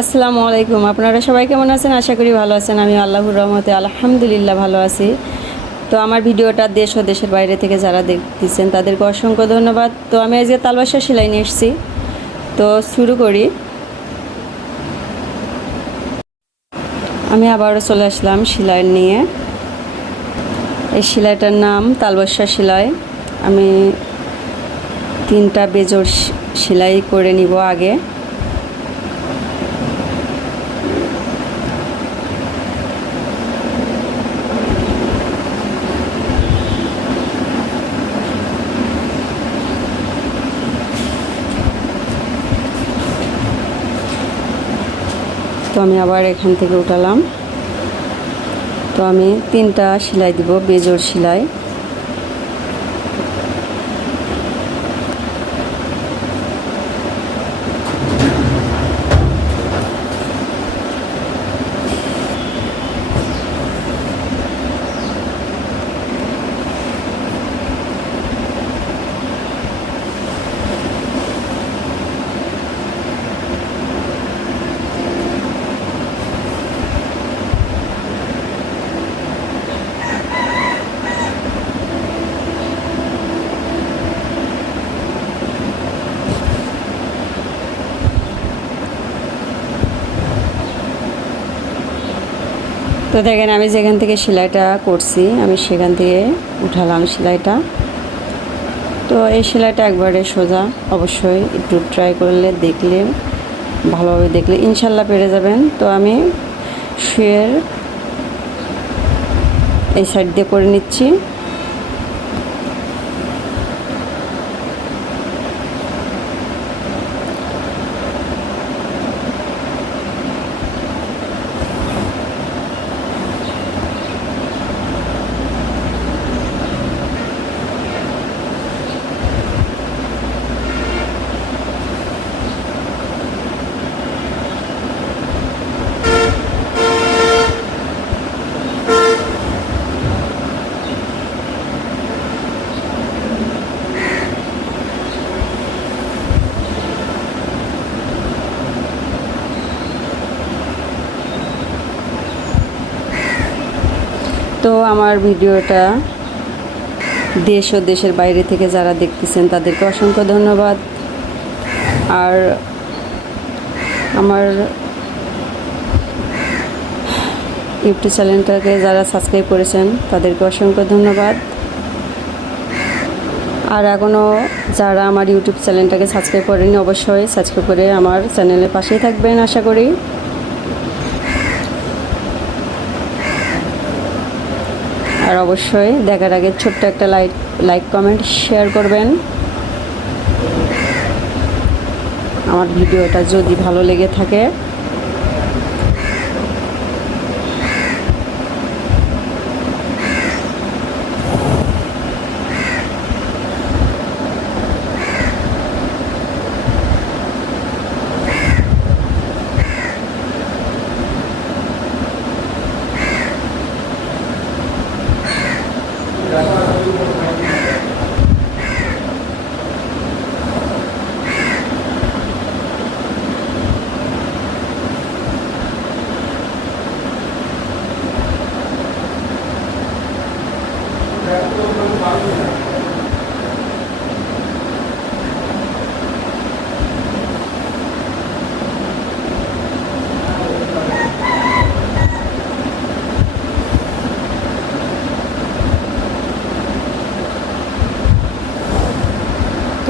আসসালামু আলাইকুম। আপনারা সবাই কেমন আছেন? আশা করি ভালো আছেন। আমি আল্লাহর রহমতে আলহামদুলিল্লাহ ভালো আছি। তো আমার ভিডিওটা দেশ ও দেশের বাইরে থেকে যারা দেখতেছেন, তাদেরকে অসংখ্য ধন্যবাদ। তো আমি আজকে তালবাসা সেলাই নিয়ে এসেছি। তো শুরু করি। আমি আবারও চলে আসলাম সেলাই নিয়ে। এই সেলাইটার নাম তালবাসা সেলাই। আমি তিনটা বেজোর সেলাই করে নিব আগে। তো আমি আবার এখান থেকে উঠালাম। তো আমি তিনটা সেলাই দিব বেজোর সেলাই। তো দেখেন, আমি যেখান থেকে সেলাইটা করছি, আমি সেখান থেকে উঠালাম সেলাইটা। তো এই সেলাইটা একবারে সোজা, অবশ্যই একটু ট্রাই করলে দেখলে, ভালোভাবে দেখলে ইনশাল্লাহ পেরে যাবেন। তো আমি শুয়ের এই সাইড দিয়ে করে নিচ্ছি। তো আমার ভিডিওটা দেশ ও দেশের বাইরে থেকে যারা দেখতেছেন, তাদেরকে অসংখ্য ধন্যবাদ। আর আমার ইউটিউব চ্যানেলটাকে যারা সাবস্ক্রাইব করেছেন, তাদেরকে অসংখ্য ধন্যবাদ। আর এখনও যারা আমার ইউটিউব চ্যানেলটাকে সাবস্ক্রাইব করেনি অবশ্যই সাবস্ক্রাইব করে আমার চ্যানেলের পাশেই থাকবেন, আশা করি। আর অবশ্যই দেখার আগে ছোট্ট একটা লাইক লাইক, কমেন্ট শেয়ার করবেন। আমার ভিডিওটা যদি ভালো লেগে থাকে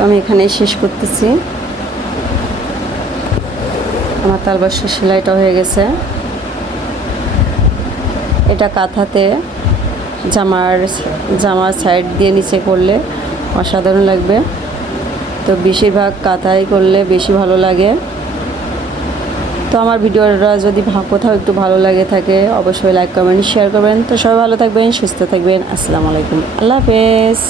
আমি এখানেই শেষ করতেছি। আমার তালবাসের সেলাইটা হয়ে গেছে। এটা কাঁথাতে জামার জামার সাইড দিয়ে নিচে করলে অসাধারণ লাগবে। তো বেশিরভাগ কাঁথাই করলে বেশি ভালো লাগে। তো আমার ভিডিওটা যদি কোথাও একটু ভালো লাগে থাকে, অবশ্যই লাইক কমেন্ট শেয়ার করবেন। তো সবাই ভালো থাকবেন, সুস্থ থাকবেন। আসসালামু আলাইকুম। আল্লাহ হাফেজ।